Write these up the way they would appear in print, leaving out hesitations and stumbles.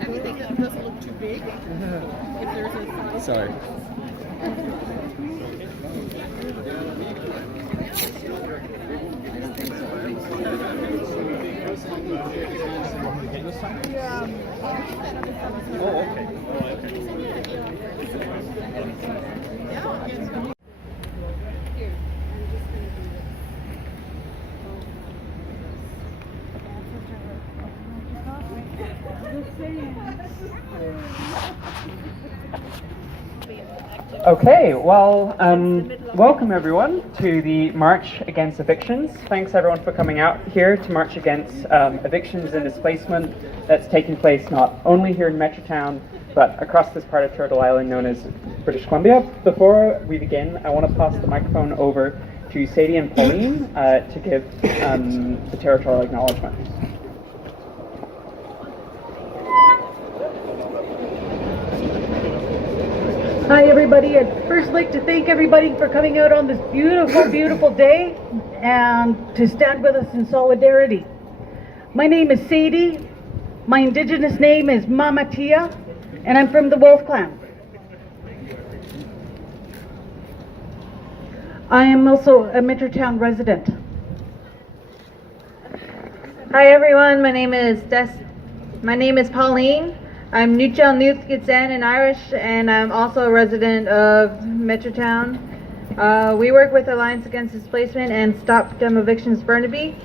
Anything that doesn't look too big. If there's a Sorry. Oh, okay. Okay, well, welcome everyone to the March Against Evictions. Thanks everyone for coming out here to march against evictions and displacement that's taking place not only here in Metrotown, but across this part of Turtle Island known as British Columbia. Before we begin, I want to pass the microphone over to Sadie and Pauline to give the territorial acknowledgement. Hi everybody, I'd first like to thank everybody for coming out on this beautiful, beautiful day and to stand with us in solidarity. My name is Sadie, my indigenous name is Mama Tia, and I'm from the Wolf Clan. I am also a Metrotown resident. Hi everyone, my name is Pauline. I'm Nuchel Nuthgitsen in Irish, and I'm also a resident of Metrotown. We work with Alliance Against Displacement and Stop DEMOVICTION's Burnaby,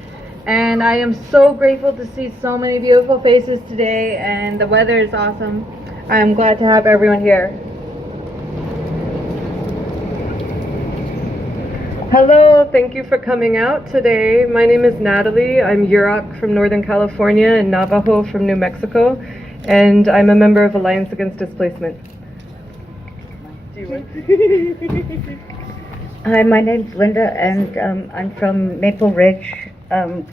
and I am so grateful to see so many beautiful faces today, and the weather is awesome. I'm glad to have everyone here. Hello, thank you for coming out today. My name is Natalie. I'm Yurok from Northern California and Navajo from New Mexico, and I'm a member of Alliance Against Displacement. Hi, my name's Linda, and I'm from Maple Ridge, a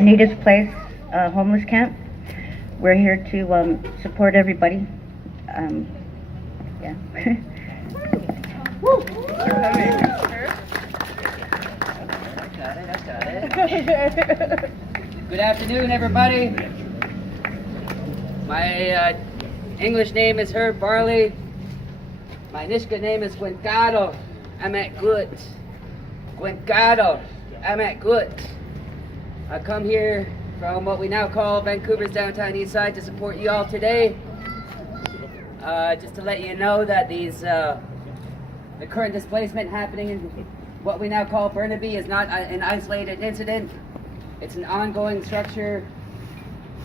native place, homeless camp. We're here to support everybody. Yeah. Good afternoon, everybody. My English name is Herb Barley. My Nishka name is Gwencado. I'm at good. Gwencado. I'm at good. I come here from what we now call Vancouver's downtown east side to support you all today. Just to let you know that the current displacement happening in what we now call Burnaby is not an isolated incident. It's an ongoing structure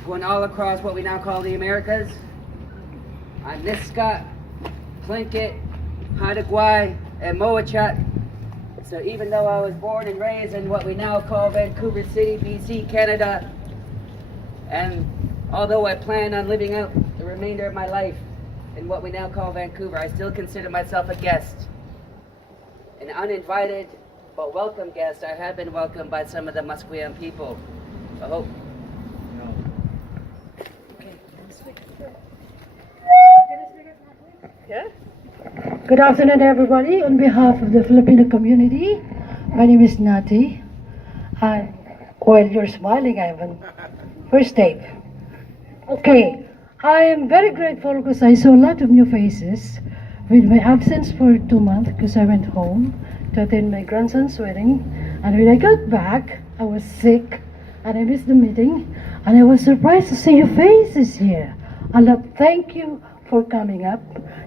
going all across what we now call the Americas. I'm Niska, Tlingit, Haudegwai, and Moachat. So even though I was born and raised in what we now call Vancouver City, BC, Canada, and although I plan on living out the remainder of my life in what we now call Vancouver, I still consider myself a guest. An uninvited but welcome guest. I have been welcomed by some of the Musqueam people. I hope. Yeah? Good afternoon, everybody. On behalf of the Filipino community, my name is Nati. Well, you're smiling, Ivan. First tape. Okay, I am very grateful because I saw a lot of new faces with my absence for 2 months because I went home to attend my grandson's wedding. And when I got back, I was sick and I missed the meeting. And I was surprised to see your faces here. And thank you for coming up,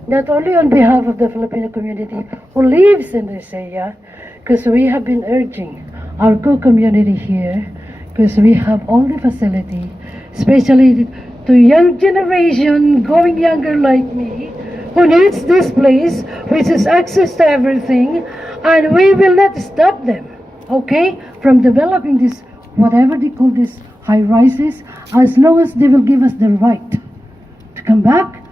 not only on behalf of the Filipino community who lives in this area, because we have been urging our co-community here, because we have all the facility, especially to young generation going younger like me, who needs this place, which is access to everything, and we will not stop them. okay, from developing this, whatever they call this high rises, as long as they will give us the right to come back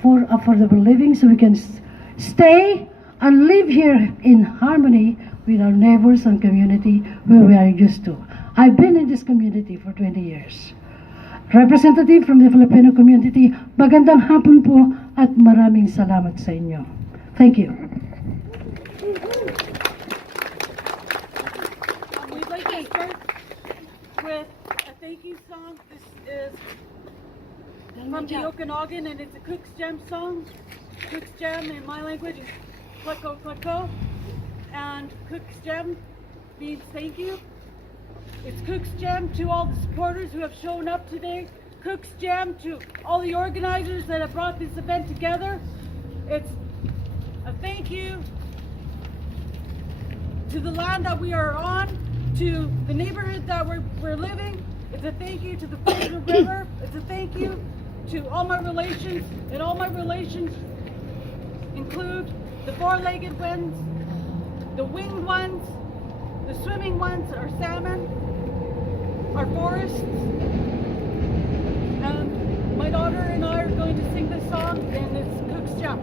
for affordable living so we can stay and live here in harmony with our neighbors and community where we are used to. I've been in this community for 20 years. Representative from the Filipino community, magandang hapon po at maraming salamat sa inyo. Thank you. We'd like to start with a thank you song. This is from the Okanagan and it's a Cook's Jam song. Cook's Jam in my language is Kleko Kleko, and Cook's Jam means thank you. It's Cook's Jam to all the supporters who have shown up today. Cook's Jam to all the organizers that have brought this event together. It's a thank you to the land that we are on, to the neighborhood that we're living. It's a thank you to the Fraser River. It's a thank you to all my relations, and all my relations include the four-legged ones, the winged ones, the swimming ones, our salmon, our forests. And my daughter and I are going to sing this song, and it's Cook's Jam.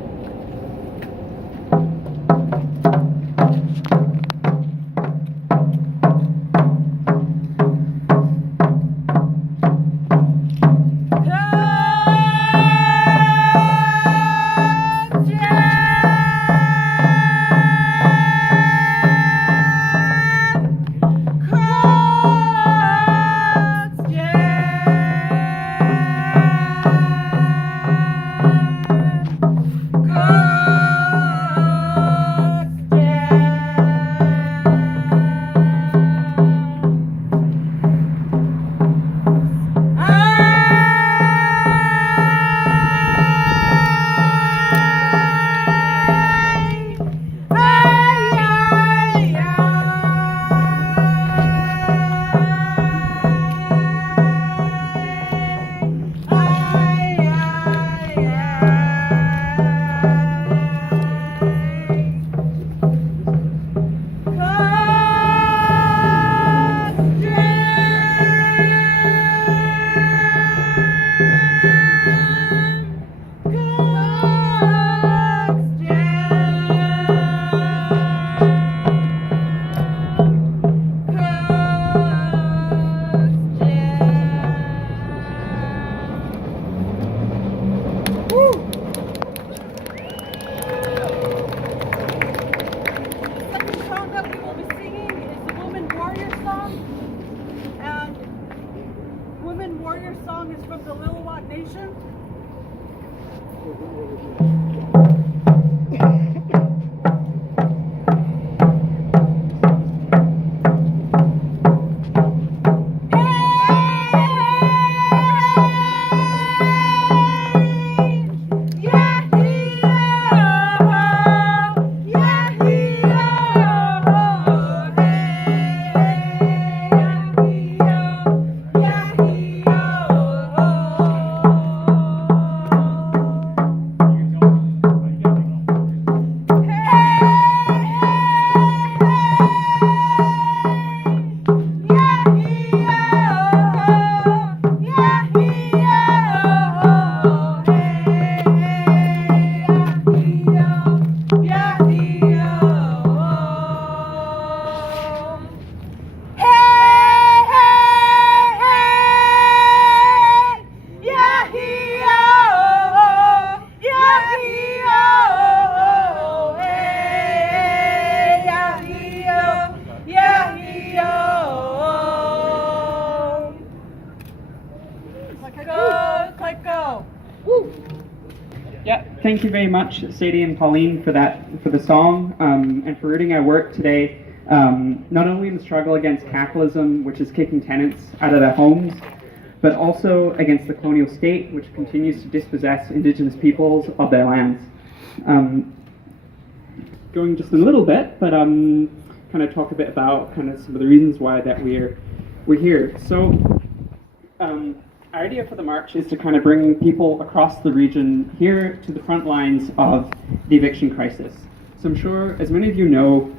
Yeah, thank you very much, Sadie and Pauline, for the song, and for rooting our work today, not only in the struggle against capitalism, which is kicking tenants out of their homes, but also against the colonial state, which continues to dispossess Indigenous peoples of their lands. Going just a little bit, but kind of talk a bit about kind of some of the reasons why that we're here. So, our idea for the march is to kind of bring people across the region here to the front lines of the eviction crisis. So I'm sure, as many of you know,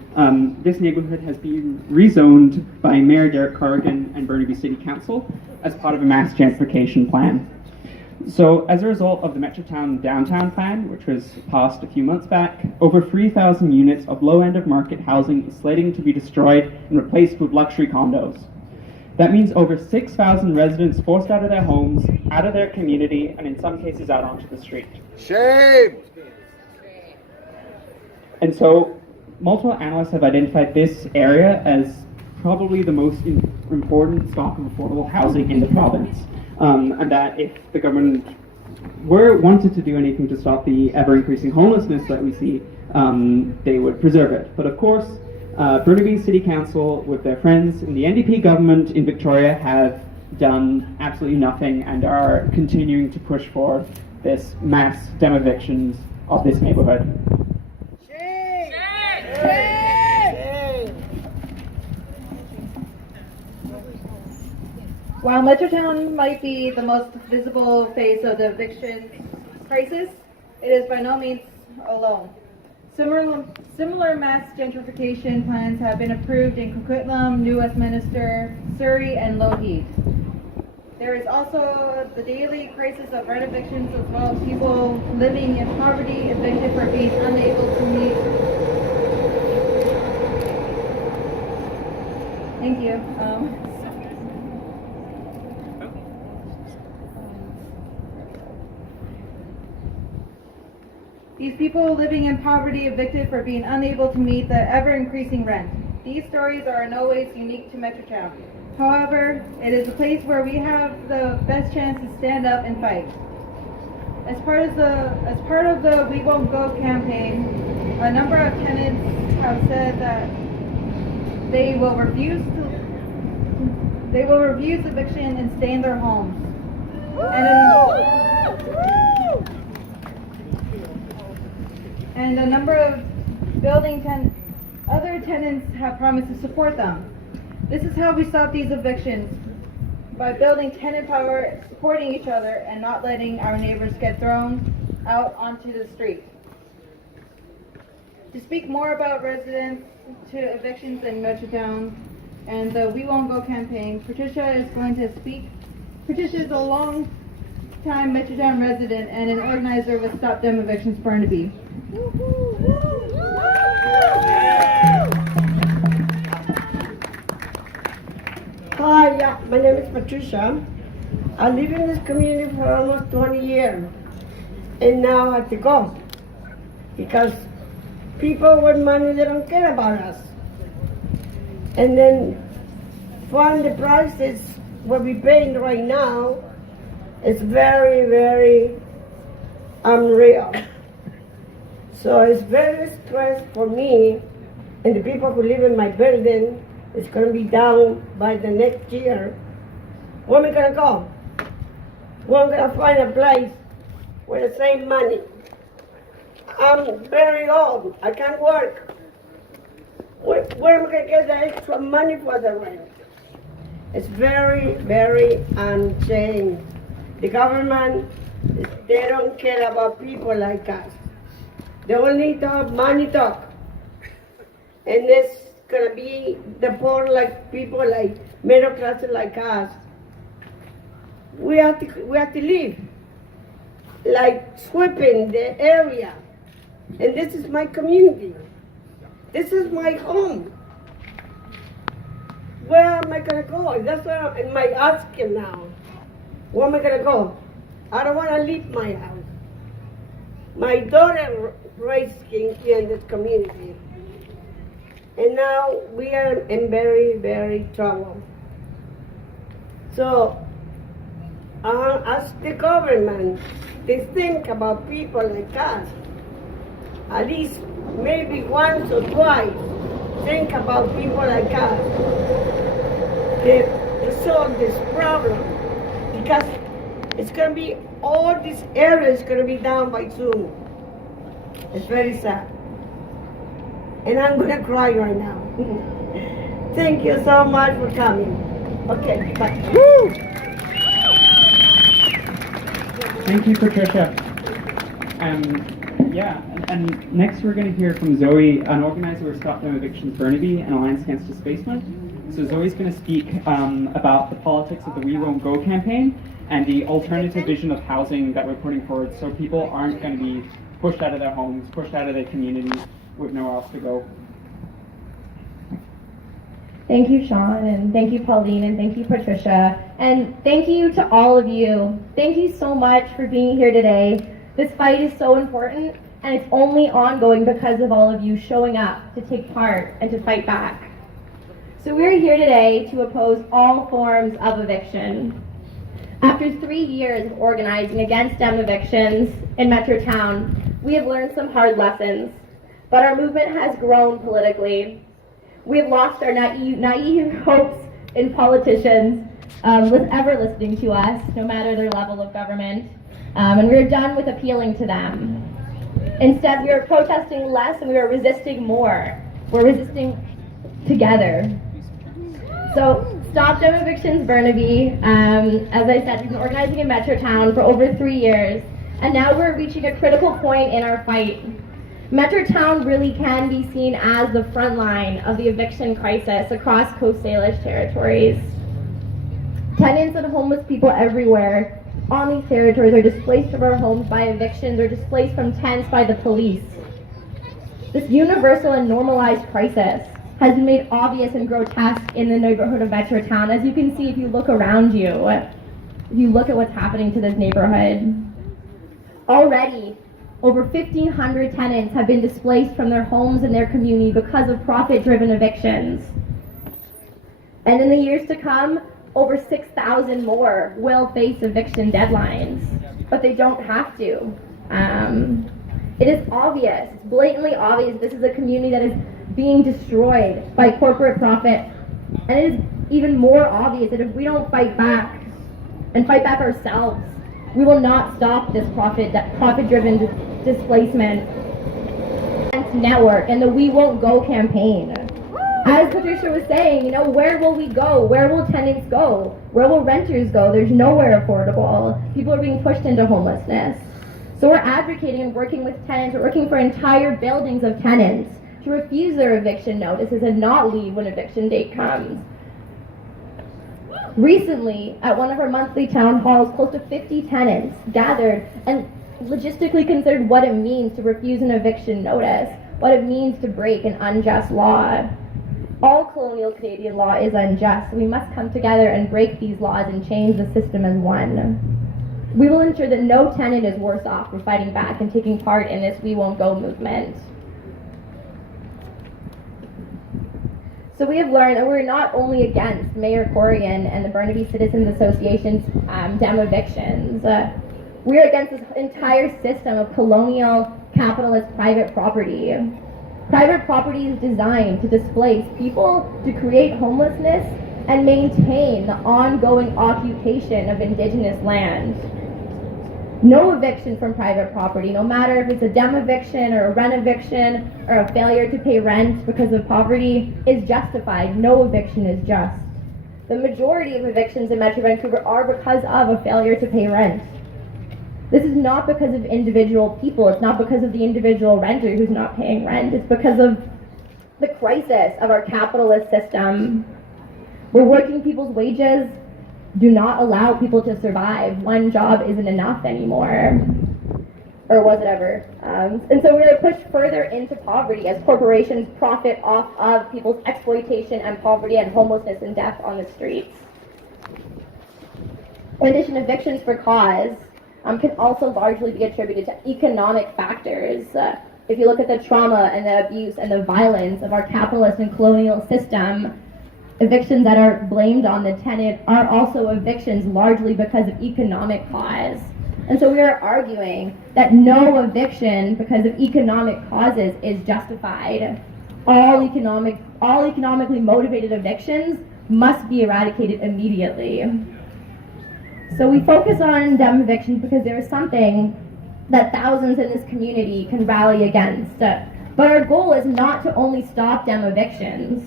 This neighbourhood has been rezoned by Mayor Derek Corrigan and Burnaby City Council as part of a mass gentrification plan. So as a result of the Metrotown Downtown Plan, which was passed a few months back, over 3,000 units of low end of market housing is slating to be destroyed and replaced with luxury condos. That means over 6,000 residents forced out of their homes, out of their community, and in some cases out onto the street. Shame! And so multiple analysts have identified this area as probably the most important stock of affordable housing in the province. And that if the government wanted to do anything to stop the ever-increasing homelessness that we see, they would preserve it. But of course, Burnaby City Council, with their friends in the NDP government in Victoria, have done absolutely nothing and are continuing to push for this mass demevictions of this neighbourhood. While Metrotown might be the most visible face of the eviction crisis, it is by no means alone. Similar mass gentrification plans have been approved in Coquitlam, New Westminster, Surrey, and Lougheed. There is also the daily crisis of rent evictions, as well as people living in poverty evicted for being unable to meet. Thank you. These people living in poverty evicted for being unable to meet the ever-increasing rent. These stories are in no ways unique to Metrotown. However, it is a place where we have the best chance to stand up and fight. As part of the We Won't Go campaign, a number of tenants have said that they will refuse eviction and stay in their homes. And a number of other tenants have promised to support them. This is how we stop these evictions, by building tenant power, supporting each other, and not letting our neighbors get thrown out onto the street. To speak more about residents to evictions in Metrotown and the We Won't Go campaign, Patricia is going to speak. Patricia is a long-time Metrotown resident and an organizer with Stop Dem Evictions Burnaby. Hi, my name is Patricia. I live in this community for almost 20 years, and now I have to go because people with money, they don't care about us. And then find the prices what we're paying right now is very, very unreal. So it's very stressful for me and the people who live in my building. It's going to be down by the next year. Where am I going to go? Where am I going to find a place with the same money? I'm very old. I can't work. Where am I going to get the extra money for the rent? It's very, very unchanged. The government, they don't care about people like us. They only talk money talk. And it's going to be the poor, like people like middle class like us. We have to live like sweeping the area. And this is my community. This is my home. Where am I going to go? That's what I'm asking now. Where am I going to go? I don't want to leave my house. My daughter raised here in this community. And now we are in very, very trouble. So, ask the government to think about people like us. At least maybe once or twice, think about people like us to solve this problem. Because it's going to be, all this area is going to be down by soon. It's very sad. And I'm going to cry right now. Thank you so much for coming. Okay, bye. Woo! Thank you, Patricia. Yeah, and next we're going to hear from Zoe, an organizer of Stop Them Evictions Burnaby and Alliance Against Displacement. So Zoe's going to speak about the politics of the We Won't Go campaign and the alternative vision of housing that we're putting forward, so people aren't going to be pushed out of their homes, pushed out of their communities with nowhere else to go. Thank you, Sean, and thank you, Pauline, and thank you, Patricia, and thank you to all of you. Thank you so much for being here today. This fight is so important, and it's only ongoing because of all of you showing up to take part and to fight back. So we're here today to oppose all forms of eviction. After 3 years of organizing against evictions in Metrotown, we have learned some hard lessons, but our movement has grown politically. We have lost our naive hopes in politicians with ever listening to us, no matter their level of government, and we're done with appealing to them. Instead, we are protesting less and we are resisting more. We're resisting together. So, Stop Them Evictions Burnaby, as I said, we've been organizing in Metrotown for over 3 years, and now we're reaching a critical point in our fight. Metrotown really can be seen as the front line of the eviction crisis across Coast Salish territories. Tenants and homeless people everywhere on these territories are displaced from our homes by evictions or displaced from tents by the police. This universal and normalized crisis has been made obvious and grotesque in the neighborhood of Metrotown, as you can see if you look around you, if you look at what's happening to this neighborhood. Already, over 1,500 tenants have been displaced from their homes and their community because of profit-driven evictions. And in the years to come, over 6,000 more will face eviction deadlines, but they don't have to. It is obvious, it's blatantly obvious, this is a community that is being destroyed by corporate profit. And it is even more obvious that if we don't fight back and fight back ourselves, we will not stop this profit-driven displacement network and the We Won't Go campaign. As Patricia was saying, where will we go? Where will tenants go? Where will renters go? There's nowhere affordable. People are being pushed into homelessness. So we're advocating and working with tenants, we're working for entire buildings of tenants to refuse their eviction notices and not leave when eviction date comes. Recently, at one of our monthly town halls, close to 50 tenants gathered and logistically considered what it means to refuse an eviction notice, what it means to break an unjust law. All colonial Canadian law is unjust, so we must come together and break these laws and change the system as one. We will ensure that no tenant is worse off for fighting back and taking part in this We Won't Go movement. So we have learned that we're not only against Mayor Corrigan and the Burnaby Citizens Association's DEMOVICTIONs. We are against this entire system of colonial, capitalist, private property. Private property is designed to displace people, to create homelessness, and maintain the ongoing occupation of Indigenous land. No eviction from private property, no matter if it's a DEMOVICTION or a rent eviction or a failure to pay rent because of poverty, is justified. No eviction is just. The majority of evictions in Metro Vancouver are because of a failure to pay rent. This is not because of individual people. It's not because of the individual renter who's not paying rent. It's because of the crisis of our capitalist system, where working people's wages do not allow people to survive. One job isn't enough anymore, or was it ever? And so we're going to push further into poverty as corporations profit off of people's exploitation and poverty and homelessness and death on the streets. In addition, evictions for cause can also largely be attributed to economic factors. If you look at the trauma and the abuse and the violence of our capitalist and colonial system, evictions that are blamed on the tenant are also evictions largely because of economic cause. And so we are arguing that no eviction because of economic causes is justified. All economically motivated evictions must be eradicated immediately. So we focus on DEMOVICTIONs because there is something that thousands in this community can rally against. But our goal is not to only stop DEMOVICTIONs.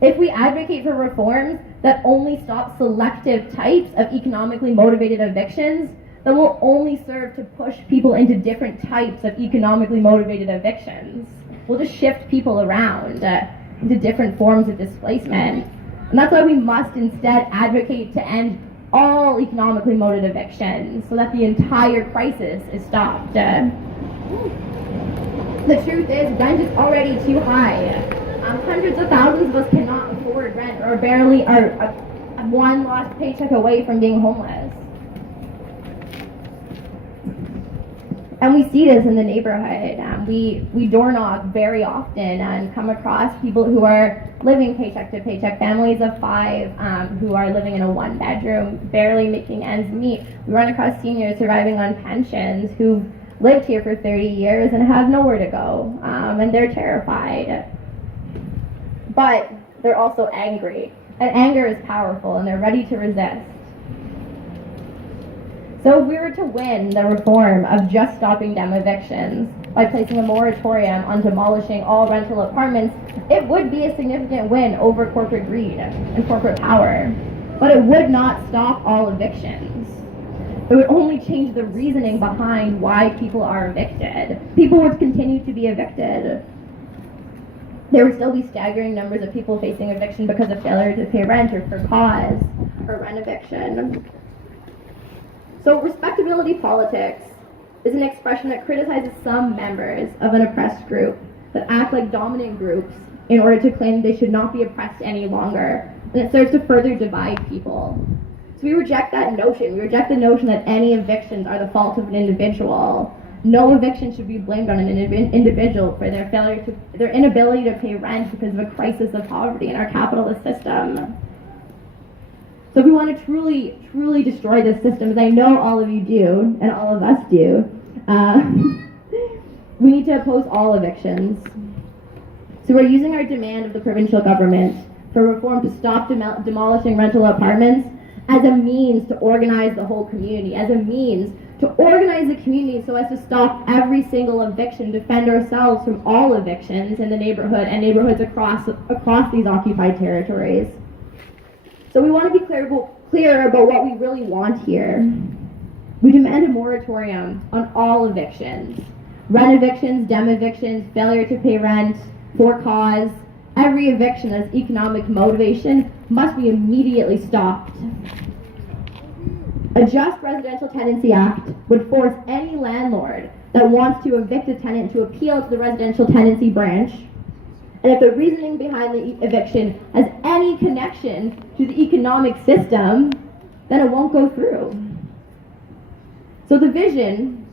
If we advocate for reforms that only stop selective types of economically motivated evictions, that will only serve to push people into different types of economically motivated evictions. We'll just shift people around into different forms of displacement. And that's why we must instead advocate to end all economically motivated evictions so that the entire crisis is stopped. The truth is, rent is already too high. Hundreds of thousands of us cannot afford rent or barely are one lost paycheck away from being homeless. And we see this in the neighborhood. We door knock very often and come across people who are living paycheck to paycheck, families of 5 who are living in a 1-bedroom, barely making ends meet. We run across seniors surviving on pensions who've lived here for 30 years and have nowhere to go, and they're terrified. But they're also angry, and anger is powerful, and they're ready to resist. So if we were to win the reform of just stopping evictions by placing a moratorium on demolishing all rental apartments, it would be a significant win over corporate greed and corporate power. But it would not stop all evictions. It would only change the reasoning behind why people are evicted. People would continue to be evicted. There would still be staggering numbers of people facing eviction because of failure to pay rent or for cause or rent eviction. So respectability politics is an expression that criticizes some members of an oppressed group that act like dominant groups in order to claim they should not be oppressed any longer, and it serves to further divide people. So we reject that notion. We reject the notion that any evictions are the fault of an individual. No eviction should be blamed on an individual for their inability to pay rent because of a crisis of poverty in our capitalist system. So if we want to truly, truly destroy this system, as I know all of you do, and all of us do, we need to oppose all evictions. So we're using our demand of the provincial government for reform to stop demolishing rental apartments as a means to organize the whole community, as a means to organize the community so as to stop every single eviction, defend ourselves from all evictions in the neighborhood and neighborhoods across these occupied territories. So we want to be clear about what we really want here. We demand a moratorium on all evictions. Rent evictions, evictions, failure to pay rent, for cause. Every eviction that's economic motivation must be immediately stopped. A just Residential Tenancy Act would force any landlord that wants to evict a tenant to appeal to the Residential Tenancy Branch. And if the reasoning behind the eviction has any connection to the economic system, then it won't go through. So the vision,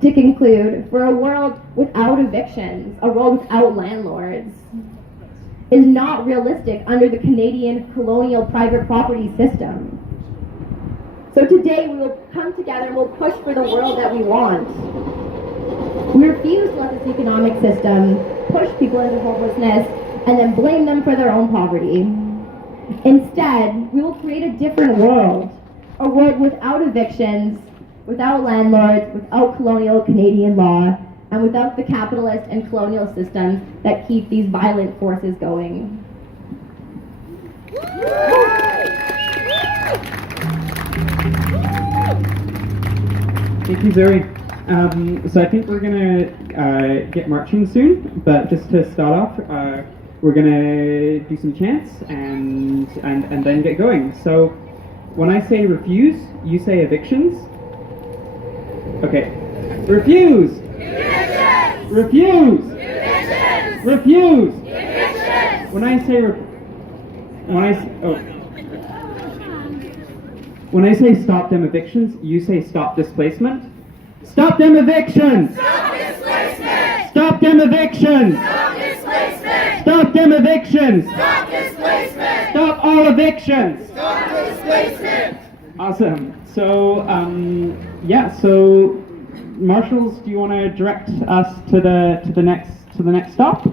to conclude, for a world without evictions, a world without landlords, is not realistic under the Canadian colonial private property system. So today we will come together and we'll push for the world that we want. We refuse to let this economic system push people into homelessness and then blame them for their own poverty. Instead, we will create a different world, a world without evictions, without landlords, without colonial Canadian law, and without the capitalist and colonial systems that keep these violent forces going. Thank you, Zoe. So I think we're gonna get marching soon, but just to start off, we're gonna do some chants and then get going. So when I say refuse, you say evictions. Okay. Refuse. Evictions! Refuse. Evictions! Refuse. Evictions! When I say stop them evictions, you say stop displacement. Stop them evictions! Stop displacement! Stop them evictions! Stop displacement! Stop them evictions! Stop displacement! Stop all evictions! Stop displacement! Awesome. So, so marshals, do you want to direct us to the next stop?